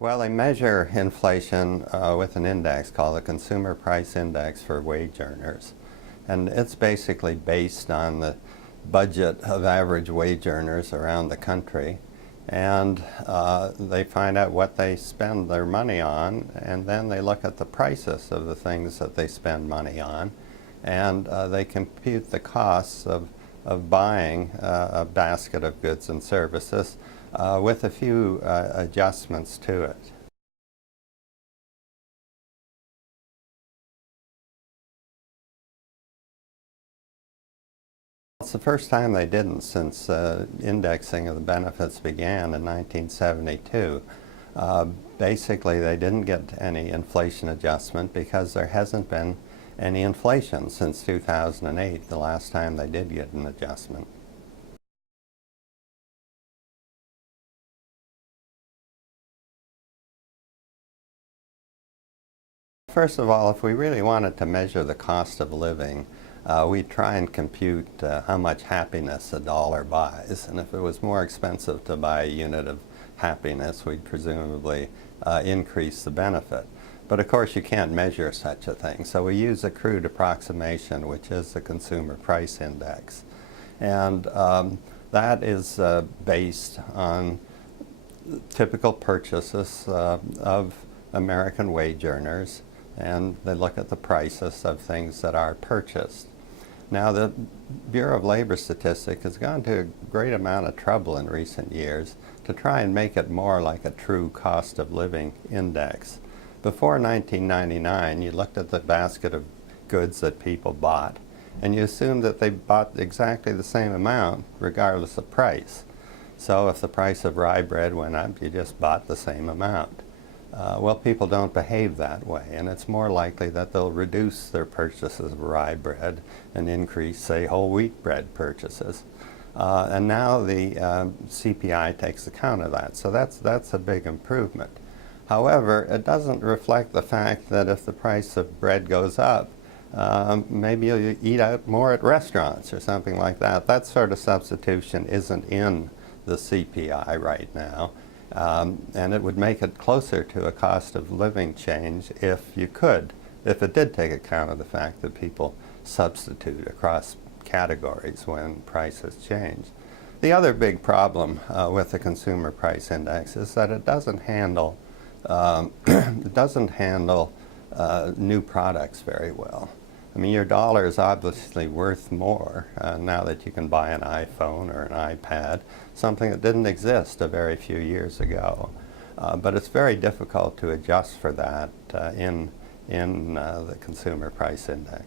Well, they measure inflation with an index called the Consumer Price Index for wage earners. And it's basically based on the budget of average wage earners around the country. And they find out what they spend their money on, and then they look at the prices of the things that they spend money on, and they compute the costs of buying a basket of goods and services with a few adjustments to it. It's the first time they didn't since indexing of the benefits began in 1972. Basically, they didn't get any inflation adjustment because there hasn't been any inflation since 2008, the last time they did get an adjustment. First of all, if we really wanted to measure the cost of living, we'd try and compute how much happiness a dollar buys. And if it was more expensive to buy a unit of happiness, we'd presumably increase the benefit. But of course, you can't measure such a thing. So we use a crude approximation, which is the Consumer Price Index. And that is based on typical purchases of American wage earners, and they look at the prices of things that are purchased. Now, the Bureau of Labor Statistics has gone to a great amount of trouble in recent years to try and make it more like a true cost of living index. Before 1999, you looked at the basket of goods that people bought, and you assumed that they bought exactly the same amount regardless of price. So if the price of rye bread went up, you just bought the same amount. Well, people don't behave that way, and it's more likely that they'll reduce their purchases of rye bread and increase, say, whole wheat bread purchases. And now the CPI takes account of that, so that's a big improvement. However, it doesn't reflect the fact that if the price of bread goes up, maybe you'll eat out more at restaurants or something like that. That sort of substitution isn't in the CPI right now. And it would make it closer to a cost of living change if it did take account of the fact that people substitute across categories when prices change. The other big problem with the Consumer Price Index is that it doesn't handle new products very well. I mean, your dollar is obviously worth more now that you can buy an iPhone or an iPad, something that didn't exist a very few years ago. But it's very difficult to adjust for that in the Consumer Price Index.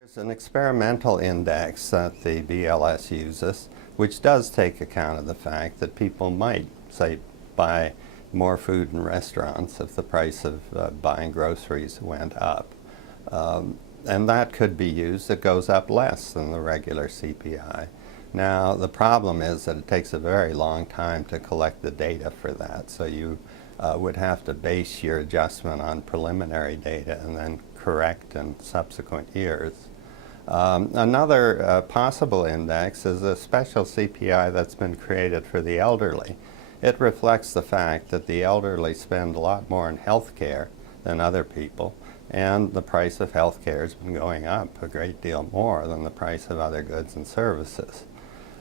There's an experimental index that the BLS uses, which does take account of the fact that people might, say, buy more food in restaurants if the price of buying groceries went up. And that could be used. It goes up less than the regular CPI. Now, the problem is that it takes a very long time to collect the data for that. So you would have to base your adjustment on preliminary data and then correct in subsequent years. Another possible index is a special CPI that's been created for the elderly. It reflects the fact that the elderly spend a lot more in health care than other people, and the price of health care has been going up a great deal more than the price of other goods and services.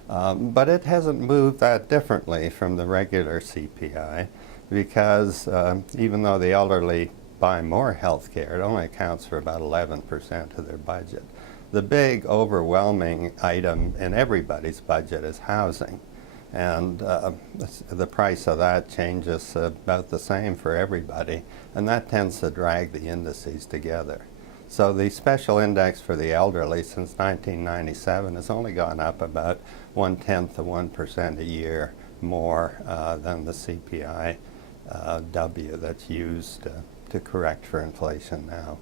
But it hasn't moved that differently from the regular CPI because even though the elderly buy more health care, it only accounts for about 11% of their budget. The big overwhelming item in everybody's budget is housing. And the price of that changes about the same for everybody, and that tends to drag the indices together. So the special index for the elderly since 1997 has only gone up about 1/10 of 1% a year more than the CPI W that's used to correct for inflation now.